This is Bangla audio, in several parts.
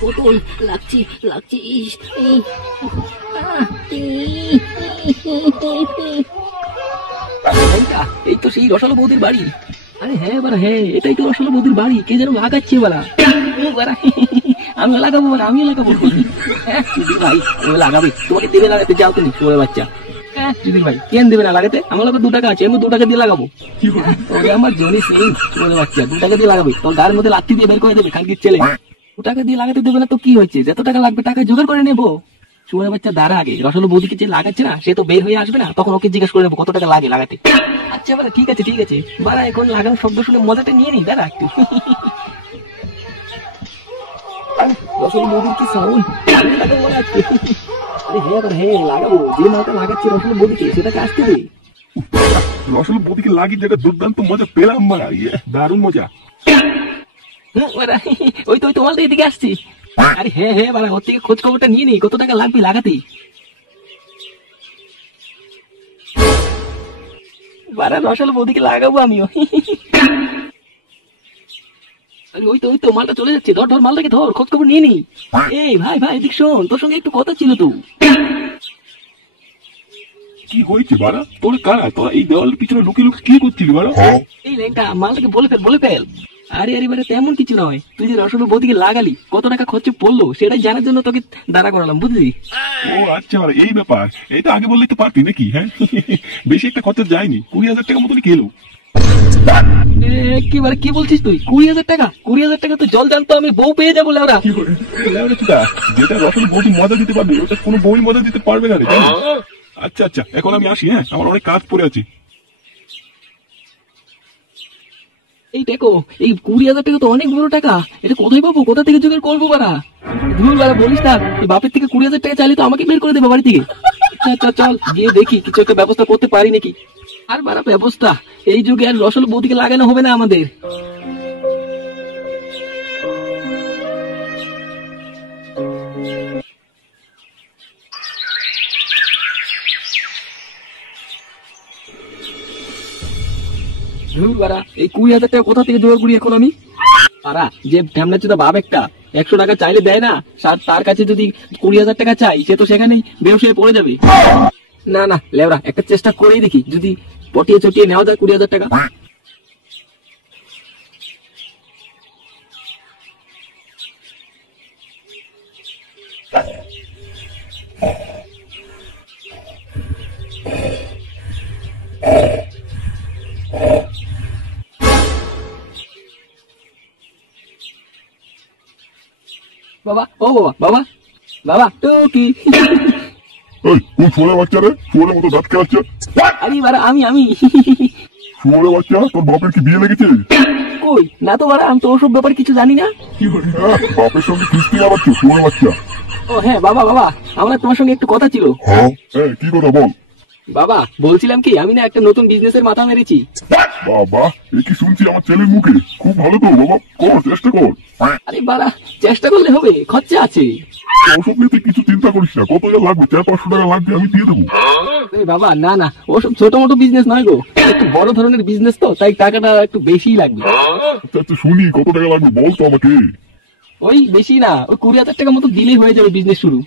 পটল লাগছি লাগছি। এই তো সেই রসালো বৌদির বাড়ি। আরে হ্যাঁ বারা, হ্যাঁ এটাই তো রসালো বৌদির বাড়ি। কে যেন লাগাচ্ছে বারা। আমি লাগাবো বারা, আমি লাগাবো। হ্যাঁ সুধীর ভাই তুমি লাগাবে, তোমাকে দেবে লাগাতে, যাও তুমি শুয়ে বাচ্চা। হ্যাঁ সুধীর ভাই কেন দেবে না লাগাতে, আমার লোকের 2 টাকা আছে, আমি 2 টাকা দিয়ে লাগাবো। ওরে আমার জনি সিং শুয়ে বাচ্চা, 2 টাকা দিয়ে লাগাবে, তোর গায়ের মধ্যে লাথি দিয়ে বের করে দেবে খানকির ছেলে। 2 টাকা দিয়ে লাগাতে দেবে না তো কি হয়েছে, যত টাকা লাগবে টাকা জোগাড় করে নেবো। শুয়ে বাচ্চা দাঁড়া, আগে রসালো বৌদিকে যে লাগাচ্ছে না সে তো বের হয়ে আসবে না, তখন ওকে জিজ্ঞেস করে নেবো কত টাকা লাগে লাগাতে। আচ্ছা বারা ঠিক আছে ঠিক আছে বারা, এখন লাগানোর শব্দ শুনে মজাটা নিয়ে নি, দাঁড়া একটু। রসালো বৌদির কি সাউন্ড। আরে হ্যাঁ বারা হ্যাঁ লাগাবো, যে মালটা লাগাচ্ছে রসালো বৌদিকে সেটাকে আসতে দে। রসালো বৌদিকে লাগিয়ে যেটা দুর্দান্ত মজা পেলাম মারা, দারুণ মজা। ওই তো ওই তোমার তো এদিকে আসছি। আরে হ্যাঁ হ্যাঁ বারা, ওর থেকে খোঁজ খবরটা নিয়ে নি, কত টাকা লাগবে লাগাতে। বারা রসালো বৌদিকে লাগাবো আমিও। ওই তো ওই তো মালটা চলে যাচ্ছে, ধর ধর মালটাকে ধর, খোঁজ খবর নিয়ে নি। এই ভাই ভাই এদিক শোন, তোর সঙ্গে একটু কথা ছিল তো। কি হয়েছে বাড়া, তোর কারা, তোরা এই দেওয়ালের পিছনে লুকিয়ে লুকিয়ে কি করছিলি বাড়া? এই লেংটা মালটাকে বলে ফেল বলে ফেল। আরে আরে বারে তেমন কিছু নয়, তুই যে রসালো বৌদিকে লাগালি কত টাকা খরচে পড়লো সেটাই জানার জন্য তোকে দাঁড়া করালাম, বুঝলি? ও আচ্ছা বাড়া এই ব্যাপার, এটা আগে বললেই তো পারতি নাকি? হ্যাঁ বেশি একটা খরচা যায়নি, 20,000 টাকা মতনই খেলো। একেবারে কি বলছিস তুই, 20,000 টাকা? 20,000 টাকা তো জল জানতো, আমি বউ পেয়ে যাবো লেওরা। যেটা রসালো বৌদি মজা দিতে পারবে ওটা কোনো বই মজা দিতে পারবে না রে। আচ্ছা আচ্ছা এখন আমি আসি, হ্যাঁ আমার অনেক কাজ পড়ে আছে। এই দেখো এই 20,000 টাকা তো অনেক বড় টাকা, এটা কোথায় পাবো, কোথা থেকে জোগাড় করবো বারা? ধুর বারা বলিস না, বাপের থেকে 20,000 টাকা চাইলে তো আমাকে বের করে দেবে বাড়ি থেকে। আচ্ছা চল গিয়ে দেখি কিছু একটা ব্যবস্থা করতে পারি নাকি। আর বারা ব্যবস্থা এই যুগে আর রসালো বৌদিকে লাগানো হবে না আমাদের। এই 20,000 টাকা কোথা থেকে জোগাড় করি এখন আমি? তারা যে ঢ্যামনা চোদা বাপ একটা 100 টাকা চাইলে দেয় না, তার কাছে যদি 20,000 টাকা চাই সে তো সেখানেই বেহুশ হয়ে পড়ে যাবে। না না লেওরা একটা চেষ্টা করেই দেখি, যদি পটিয়ে চটিয়ে নেওয়া যায় 20,000 টাকা। বাবা ও বাবা বাবা বাবা টুকি। এই কোন শুয়োরের বাচ্চা রে, শুয়োরের মতো দাঁত খেলাচ্ছে? আরে বারা আমি আমি শুয়োরের বাচ্চা, তোর বাপের কি বিয়ে লেগেছে? কই না তো বারা, আমি তো ওসব ব্যাপারে কিছু জানি না। বাপের সঙ্গে কিস্তি আবার শুয়োরের বাচ্চা। ও হ্যাঁ বাবা বাবা, আমার তোমার সঙ্গে একটু কথা ছিল। হ্যাঁ কি কথা বল। বাবা বলছিলাম কি, আমি না একটা নতুন বিজনেসের মাথা মেরেছি। বাবা এ কি শুনছি আমার ছেলের মুখে, খুব ভালো তো বাবা, কর চেষ্টা কর। আরে বাড়া চেষ্টা করলে হবে, খরচা আছে। ওসব নিয়ে তুই কিছু চিন্তা করিস না, কত টাকা লাগবে, 400-500 টাকা লাগবে, আমি দিয়ে দেবো। বাবা না না ওসব ছোট মোটো বিজনেস নয় গো, একটু বড় ধরনের বিজনেস তো, তাই টাকাটা একটু বেশিই লাগবে। আচ্ছা আচ্ছা শুনি কত টাকা লাগবে বল তো আমাকে। ওই বেশি না, ওই 20,000 টাকা মতো দিলেই হয়ে যাবে বিজনেস শুরু।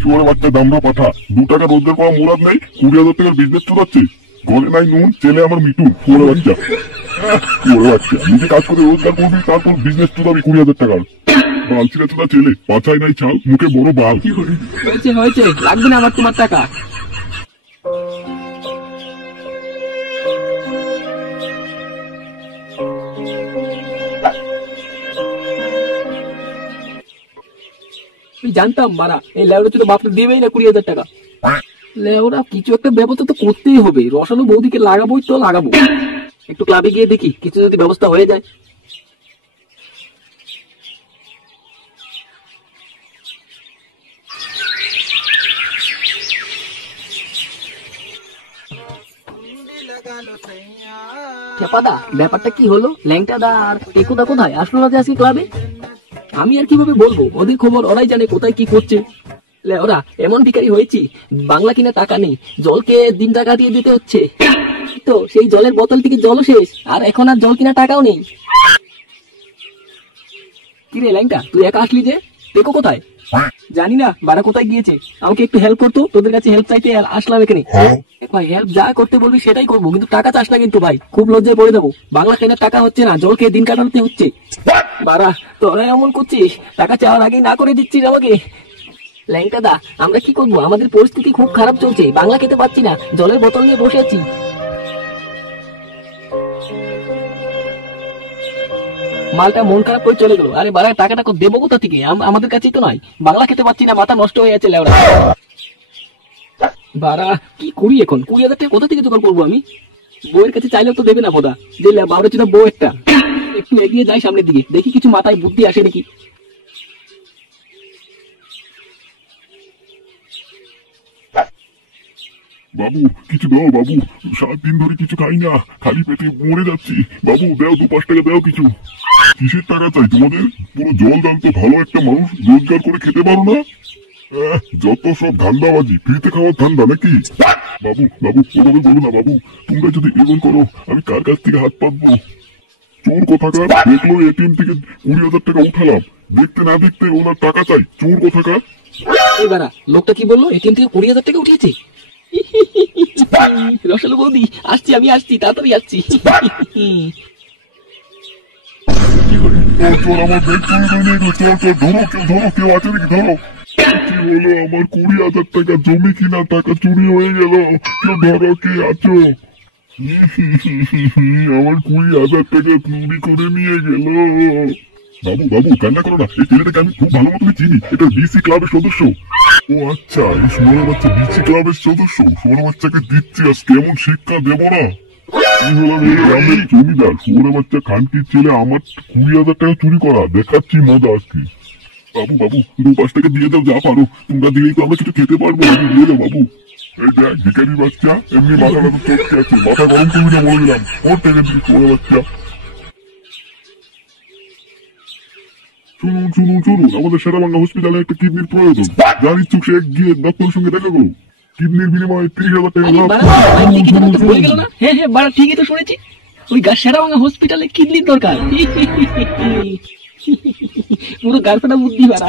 শুয়োরের বাচ্চা দামরা পাঠা, 2 টাকা রোজগার করা মোরাদ নেই, 20,000 টাকার বিজনেস চলাচ্ছে। গলে নাই নুন, ছেলে আমার মিটু, শুয়োরের বাচ্চা। শুয়োরের বাচ্চা নিজে কাজ করে রোজগার করবি, তারপর বিজনেস চলাবি 20,000 টাকার। বাল ছিঁড়ে চোদা ছেলে, পাছায় নাই ছাল, মুখে বড় বাল। হয়েছে হয়েছে, লাগবে না আমার তোমার টাকা। জানতাম মারা এই লেওরা তো বাপটা দেবেই না 20,000 টাকা। লেওরা কিছু একটা ব্যবস্থা তো করতেই হবে, রসালো বৌদিকে লাগাবোই তো লাগাবো। একটু ক্লাবে গিয়ে দেখি কিছু যদি ব্যবস্থা হয়ে যায়। খেপাদা ব্যাপারটা কি হলো, ল্যাংটা দা আর টেকুদা কোথায় আসলো না যে আজকে ক্লাবে? আমি আর কিভাবে বলবো, ওদের খবর ওরাই জানে কোথায় কি করছে। ওরা এমন ভিখারি হয়েছি, বাংলা কিনা টাকা নেই, জলকে দিন টাকা দিয়ে দিতে হচ্ছে। তো সেই জলের বোতল থেকে জলও শেষ, আর এখন আর জল কিনা টাকাও নেই। কিরে ল্যাংটা, তুই একা আসলি যে? দেখো কোথায়? জানি না বাড়া কোথায় গিয়েছে। আমাকে একটু হেল্প করতো, তোদের কাছে হেল্প চাইতে আসলাম এখানে। ভাই হেল্প যা করতে বলবি সেটাই করবো, কিন্তু টাকা চাস না কিন্তু ভাই, খুব লজ্জায় পড়ে দেবো। বাংলা কেনার টাকা হচ্ছে না, জল খেয়ে দিন কাটাতে হচ্ছে। বাড়া তোরা এমন করছিস, টাকা চাওয়ার আগেই না করে দিচ্ছিস আমাকে। ল্যাংটা দা, আমরা কি করবো? আমাদের পরিস্থিতি খুব খারাপ চলছে, বাংলা খেতে পাচ্ছি না, জলের বোতল নিয়ে বসে আছি। মালটা মন খারাপ করে চলে গেল। আরে বাড়া টাকাটা দেবো কোথা থেকে? আমাদের কাছেই তো নাই, বাংলা খেতে পাচ্ছি না, মাথা নষ্ট হয়ে আছে লেওড়া। বাড়া কি করি এখন? 20,000 টাকা কোথা থেকে জোগাড় করবো আমি? বউয়ের কাছে চাইলেও তো দেবে না বোধা, যে বাবুরা ছিল বউ একটা। একটু এগিয়ে যাই সামনের দিকে, দেখি কিছু মাথায় বুদ্ধি আসে নাকি। বাবু কিছু দাও বাবু, 7 দিন ধরে কিছু খাই না, খালি পেটে মরে যাচ্ছি। বাবু দাও, 2-5 টাকা দাও কিছু। কিসের টাকা চাই তোমাদের? পুরো জল দান তো, ভালো একটা মানুষ রোজগার করে খেতে পারো না? যত সব ধান্দাবাজি, ফ্রিতে খাওয়ার ধান্দা নাকি? বাবু বাবু ওভাবে বলো না বাবু, তোমরা যদি এমন করো আমি কার কাছ থেকে হাত পাতবো? চোর কোথাকার, দেখলো এটিএম থেকে 20,000 টাকা উঠালাম, দেখতে না দেখতে ওনার টাকা চাই, চোর কোথাকার। এই বাড়া লোকটা কি বললো? এটিএম থেকে 20,000 টাকা উঠিয়েছে? রসালো বৌদি, আসছি আমি, আসছি, তাড়াতাড়ি আসছি। চোর আমার ব্যাগ চুরি করে নিয়ে গেলো, চোর চোর ধরো, কেউ আছে নাকি ধরো। কি হলো? আমার 20,000 টাকা জমি কিনা টাকা চুরি হয়ে গেল, কেউ ধরো, কে আছো? আমার 20,000 টাকা চুরি করে নিয়ে গেল। বাবু বাবু কান্না করো না, এই ছেলেটাকে আমি খুব ভালো মতো চিনি, এটা বিসি ক্লাবের সদস্য। ও আচ্ছা, এই সোনা বাচ্চা বিসি ক্লাবের সদস্য। সোনা বাচ্চাকে দিচ্ছি আজকে এমন শিক্ষা দেব না। কি হলাম এই গ্রামের জমিদার, সোনা বাচ্চা খানকির ছেলে আমার 20,000 টাকা চুরি করা, দেখাচ্ছি মজা আজকে। বাবু বাবু 2-5 টাকা দিয়ে দাও, যা পারো, তোমরা দিলেই তো আমরা কিছু খেতে পারবো, দিয়ে দাও বাবু। এই দেখ ভিখারি বাচ্চা, এমনি মাথাটা তো চটকে আছে, মাথা গরম করবি না বলে দিলাম। ওর টাকা দিস সোনা বাচ্চা। শুনুন, আমাদের শেরাবাংলা হসপিটালে একটা কিডনির প্রয়োজন, যার ইচ্ছুক সে গিয়ে ডক্টরের সঙ্গে দেখা করুন। কিডনির বিনিময়ে 30,000 টাকা লাভ। হ্যাঁ হ্যাঁ বাড়া ঠিকই তো শুনেছি, ওই শেরাবাংলা হসপিটালে কিডনির দরকার। পুরো গার্লফ্রেন্ড বুদ্ধি বাড়া।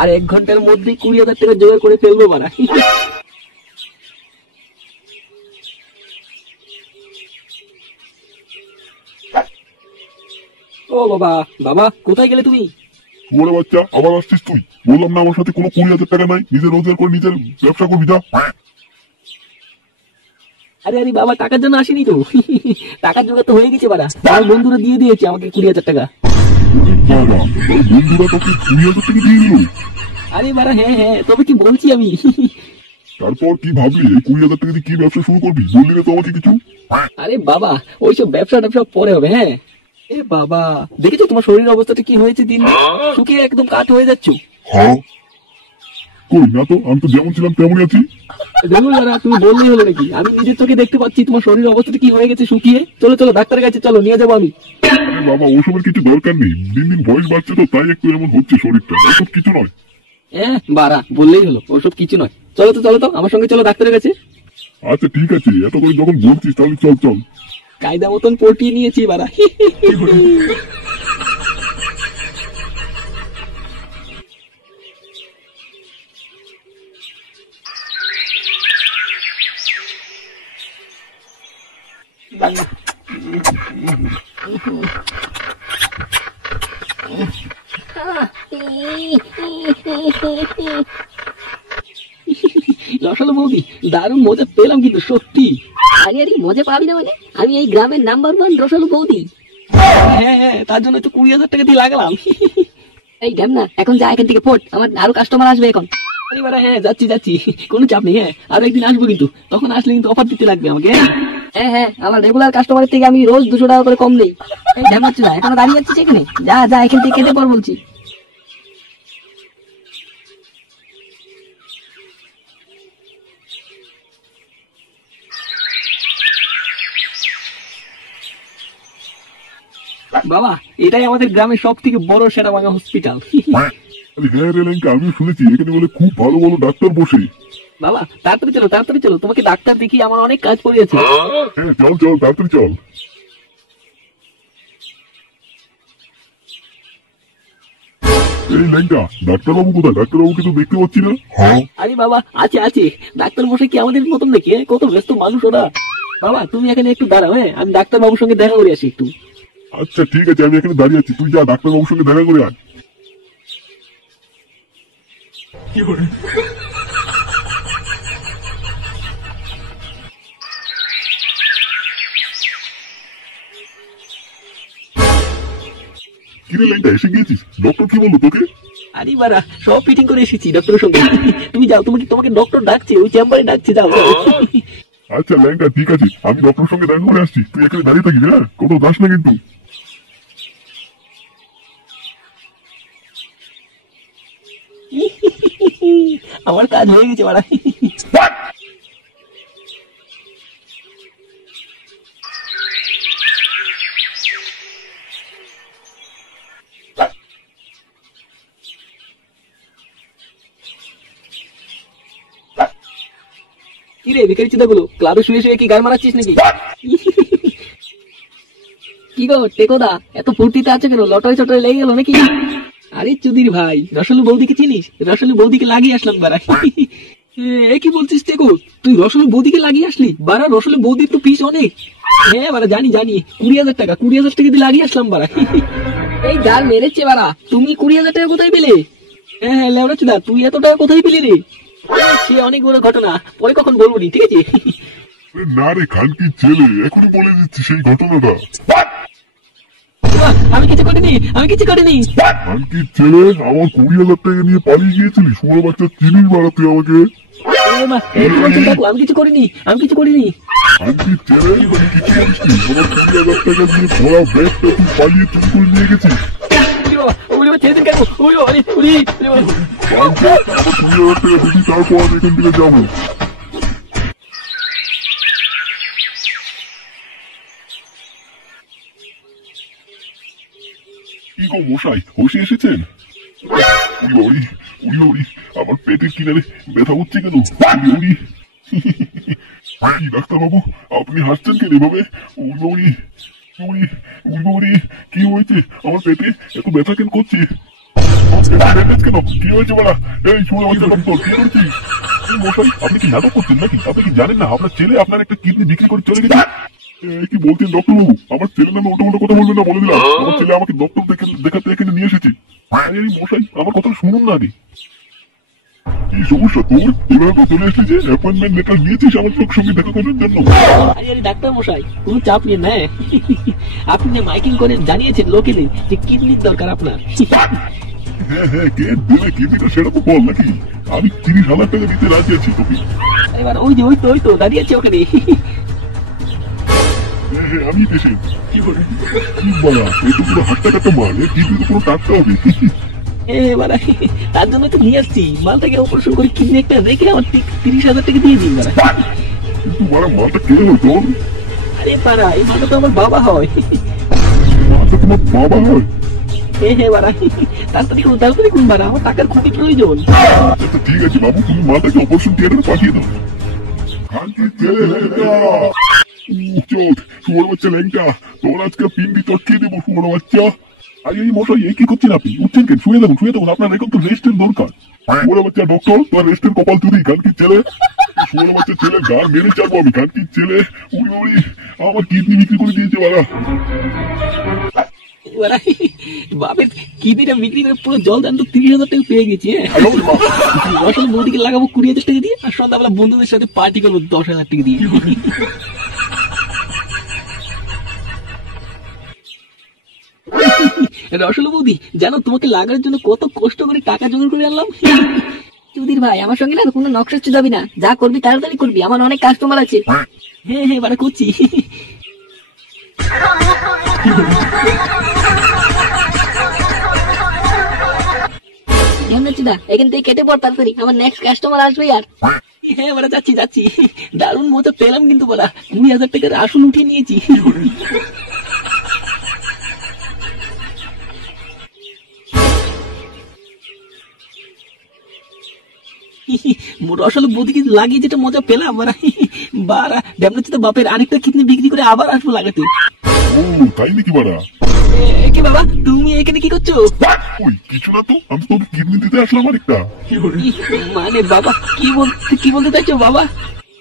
আর 1 ঘন্টার মধ্যেই 20,000 টাকা জোগাড় করে ফেলবো বাড়া। ও বাবা, বাবা কোথায় গেলে তুমি? সোনা বাচ্চা আবার আসছিস তুই? বললাম না আমার সাথে কোনো 20,000 টাকা নাই, নিজে রোজগার করে নিজের ব্যবসা করবি, যা। আরে আরে বাবা, টাকার জন্য আসেনি তো। টাকার জোগাড় তো হয়ে গেছে বাড়া, আমার বন্ধুরা দিয়ে দিয়েছে আমাকে 20,000 টাকা। বাবা, বন্ধুরা তোকে 20,000 টাকা দিয়ে দিল? আরে বাড়া হ্যাঁ হ্যাঁ, তবে কি বলছি আমি। তারপর কি ভাবলি, এই 20,000 টাকা দিয়ে কি ব্যবসা শুরু করবি? বললি না তো আমাকে কিছু। আরে বাবা ওইসব ব্যবসা ট্যাবসা পরে হবে। হ্যাঁ এ বাবা, দেখেছো তোমার শরীরের অবস্থাটা কি হয়েছে? দিন দিন শুকিয়ে একদম কাঠ হয়ে যাচ্ছ। হ্যাঁ কই না তো, আমি তো যেমন ছিলাম তেমনই আছি। দেখো যারা, তুমি বললেই হলো নাকি? আমি নিজের চোখে দেখতে পাচ্ছি তোমার শরীরের অবস্থাটা কি হয়ে গেছে, শুকিয়ে। চলো চলো ডাক্তারের কাছে চলো, নিয়ে যাবো আমি। আরে বাবা ওসবের কিছু দরকার নেই, দিন দিন বয়স বাড়ছে তো, তাই একটু এমন হচ্ছে শরীরটা, ওসব কিছু নয়। হ্যাঁ বাড়া বললেই হলো, ওসব কিছু নয়। চলো তো আমার সঙ্গে চলো ডাক্তারের কাছে। আচ্ছা ঠিক আছে, এত করে যখন বলছিস তাহলে চল চল। কায়দা মতন পটিয়ে নিয়েছি বাড়া। রসালো বৌদি, দারুণ মজা পেলাম কিন্তু সত্যি। আরে আরে মজা পাবি না মানে, আমি এই গ্রামের নাম্বার 1 রসালো বৌদি। হ্যাঁ হ্যাঁ, তার জন্য তো 20,000 টাকা দিয়ে লাগলাম। এই ড্যাম না, এখন যা এখান থেকে ফোট, আমার আরো কাস্টমার আসবে এখন। এবারে হ্যাঁ যাচ্ছি, কোনো চাপ নেই। হ্যাঁ আরো একদিন আসবো, কিন্তু তখন আসলে কিন্তু অফার দিতে লাগবে আমাকে। হ্যাঁ হ্যাঁ, আমার রেগুলার কাস্টমারের থেকে আমি রোজ 200 টাকা করে কম নেই। এই ড্যাম হচ্ছে না, এখনো দাঁড়িয়ে যাচ্ছিস এখানে? যা যা এখান থেকে কেটে পর বলছি। বাবা এটাই আমাদের গ্রামের সব থেকে বড় সেটা ভাঙা হসপিটাল। আরে হ্যাঁ রে ল্যাংটা, আমিও শুনেছি এখানে বলে খুব ভালো ভালো ডাক্তার বসে। বাবা তাড়াতাড়ি চলো, তোমাকে ডাক্তার দেখিয়ে আমার অনেক কাজ পড়েছে। হ্যাঁ চল চল তাড়াতাড়ি চল। এই ল্যাংটা, ডাক্তারবাবু কোথায়? ডাক্তারবাবুকে তো দেখতে পাচ্ছি না। আরে বাবা আছে, ডাক্তার মশাই কি আমাদের মতন নাকি? কত ব্যস্ত মানুষ ওরা। বাবা তুমি এখানে একটু দাঁড়াও, হ্যাঁ আমি ডাক্তার বাবুর সঙ্গে দেখা করে আসি একটু। আচ্ছা ঠিক আছে, আমি এখানে দাঁড়িয়ে আছি, তুই যা ডাক্তারবাবুর সঙ্গে দেখা করে আয়। কিরে ল্যাংটা, এসে গিয়েছিস? ডক্টর কি বললো তোকে? আরে বাড়া সব ফিটিং করে এসেছি ডক্টরের সঙ্গে। তুমি যাও, তোমাকে ডক্টর ডাকছে, ওই চেম্বারে ডাকছে, যাও। আচ্ছা ল্যাংটা ঠিক আছে, আমি ডক্টরের সঙ্গে দেখা করে আসছি, তুই এখানে দাঁড়িয়ে থাকিস, হ্যাঁ কোথাও যাস না কিন্তু। আমার কাজ হয়ে গেছে বাড়া। কি রে ভিখারি চিন্তাগুলো, ক্লাবে শুয়ে শুয়ে কি গান মারাচ্ছিস নাকি? কি গো টেকোদা, এত ফুর্তিতে আছে কেন? লটারি চটারি লেগে গেল নাকি? আরে চুদির ভাই, রসলু বৌদিকে চিনিস? রসলু বৌদিকে লাগিয়ে আসলাম বাড়া। এ কি বলছিস টেকো, তুই রসলু বৌদিকে লাগিয়ে আসলি? বাড়া রসলু বৌদির তো ফিস অনেক। হ্যাঁ বাড়া জানি 20,000 টাকা, 20,000 টাকা দিয়ে লাগিয়ে আসলাম বাড়া। এই গাল মেরেছে বাড়া, তুমি 20,000 টাকা কোথায় পেলে? হ্যাঁ লেবরা চুদা, তুই এত টাকা কোথায় পেলি রে? সে অনেক বড় ঘটনা, পরে কখন বলবো নি, ঠিক আছে? না রে খানকির ছেলে, এখনই বলে দিচ্ছি সেই ঘটনাটা। আমি কিছু করিনি। খানকির ছেলে, আমার 20,000 টাকা নিয়ে পালিয়ে গিয়েছিলি, শুয়োর বাচ্চা, চিনিস বাড়া তুই আমাকে? আমি কিছু করিনি। খানকির ছেলে, তুই কিছু করিসনি, আমার 20,000 টাকা নিয়ে ভরা ব্যাগটা তুই পালিয়ে চুরি করে নিয়ে গেছিস। ছেড়ে দিন কেন? বাঞ্চা, আমার 20,000 টাকা দিবি, তারপর আমি এখান থেকে যাবো। কি গো মশাই, হোসে এসেছেন? উড়ি আমার পেটের কিনারে ব্যথা হচ্ছে কেন? উড়ি কি ডাক্তার বাবু, আপনি হাসছেন কেন এভাবে? উড়ি কি হয়েছে? আমার পেটে এত ব্যথা কেন করছে? কেন কি হয়েছে বলা? এই শুনে বাচ্চা ডক্টর, কি করছিস? মশাই আপনি কি নাটক করছেন নাকি? আপনি কি জানেন না আপনার ছেলে আপনার একটা কিডনি বিক্রি করে চলে গেছে? কি বলছেন ডক্টর বাবু? আমার ছেলে নামে ওটা কথা বলবেন না, বলে দিলাম। আমার ছেলে আমাকে ডক্টর দেখাতে এখানে নিয়ে এসেছে। মশাই আমার কথা শুনুন না আগে। কি সমস্যা তোর? এভাবে তো চলে এসেছি যে অ্যাপয়েন্টমেন্ট লেটার নিয়েছিস আমার সঙ্গে দেখা করার জন্য। আরে ডাক্তার মশাই কোনো চাপ নিয়ে না, আপনি যে মাইকিং করে জানিয়েছেন লোকেদের যে কিডনির দরকার আপনার। হ্যাঁ কে দেবে কিডনিটা সেটা তো বল নাকি? আমি 30,000 টাকা দিতে রাজি আছি তোকে। এবার ওই তো দাঁড়িয়ে আছে ওখানে। হ্যাঁ আমি পেশেন্ট। কি বলা, এই তো পুরো হাট্টা কাটা মাল, এর কিডনি তো পুরো টাটকা হবে। তার জন্য তো নিয়ে আসছি, মালটাকে অপারেশন করে কিডনি একটা রেখে আমার 30,000 টাকা দিয়ে দিন। কিন্তু মালটা কেড়ে হয় তোর? আরে পাড়া, এই মালটা তো আমার বাবা হয়। মালটা তোমার বাবা হয়? হ্যাঁ বাড়া, তাড়াতাড়ি করুন বাড়া, আমার টাকার খুবই প্রয়োজন। আচ্ছা ঠিক আছে বাবু, তুমি মালটাকে অপারেশন থিয়েটারে পাঠিয়ে দাও। খানকির ছেলে ল্যাংটা, শুয়োর বাচ্চা ল্যাংটা, তোর আজকে পিন্ডি চটকিয়ে দেবো শুয়োর বাচ্চা। আরে এই মশাই এই কি করছেন আপনি? উঠছেন কেন? শুয়ে দেখুন, আপনার এখন তো রেস্টের দরকার। শুয়োর বাচ্চা ডক্টর, তোর রেস্টের কপাল চুরি খানকির ছেলে। শুয়োর বাচ্চা ছেলে গান মেরে চারবো আমি, খানকির ছেলে। উড়ি আমার কিডনি বিক্রি করে দিয়েছে বাড়া। বাপের কিডনিটা বিক্রি করে পুরো জল দান তো 30,000 টাকা পেয়ে গেছি। রসল বৌদিকে লাগাবো 20,000 টাকা দিয়ে, আর সন্ধ্যাবেলা বন্ধুদের সাথে পার্টি করবো 10,000 টাকা দিয়ে। রসল বৌদি জানো তোমাকে লাগার জন্য কত কষ্ট করে টাকা জোগাড় করে আনলাম। চুদির ভাই, আমার সঙ্গে না কোনো নকশা চুদাবি না, যা করবি তাড়াতাড়ি করবি, আমার অনেক কাস্টমার আছে। হ্যাঁ বাড়া করছি। এখান থেকে কেটে পড় তাড়াতাড়ি, আমার নেক্সট কাস্টমার আসবে। আর হ্যাঁ বাড়া যাচ্ছি, দারুণ মজা পেলাম কিন্তু বাড়া, 20,000 টাকার আসল উঠিয়ে নিয়েছি। রসালো বৌদিকে লাগিয়ে যেটা মজা পেলাম বারা, বারা ড্যামনাচ্ছে তো বাপের আরেকটা কিডনি বিক্রি করে আবার আসবো লাগাতে। ও তাই নাকি বাড়া? কি বাবা তুমি এখানে কি করছো? ওই কিছু না তো, আমি তোকে কিডনি দিতে আসলাম আরেকটা। মানে বাবা কি বলতে চাইছো বাবা?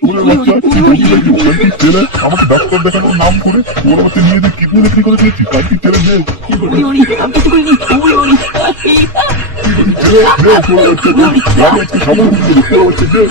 ওরে বাচ্চা, কি বলতে চাইছো? কালকে ছেলে আমাকে ডাক্তার দেখানোর নাম করে ওর বাচ্চা নিয়ে যে কিডনি বিক্রি করে দিয়েছি, কালকে ছেলে নে ওরে ওরে আমি কিছু করিনি, ওরে ওরে নে, নে, ওর বাচ্চা নে, আমি আজকে সামনে বুঝতে পারছি, ওর বাচ্চা নে।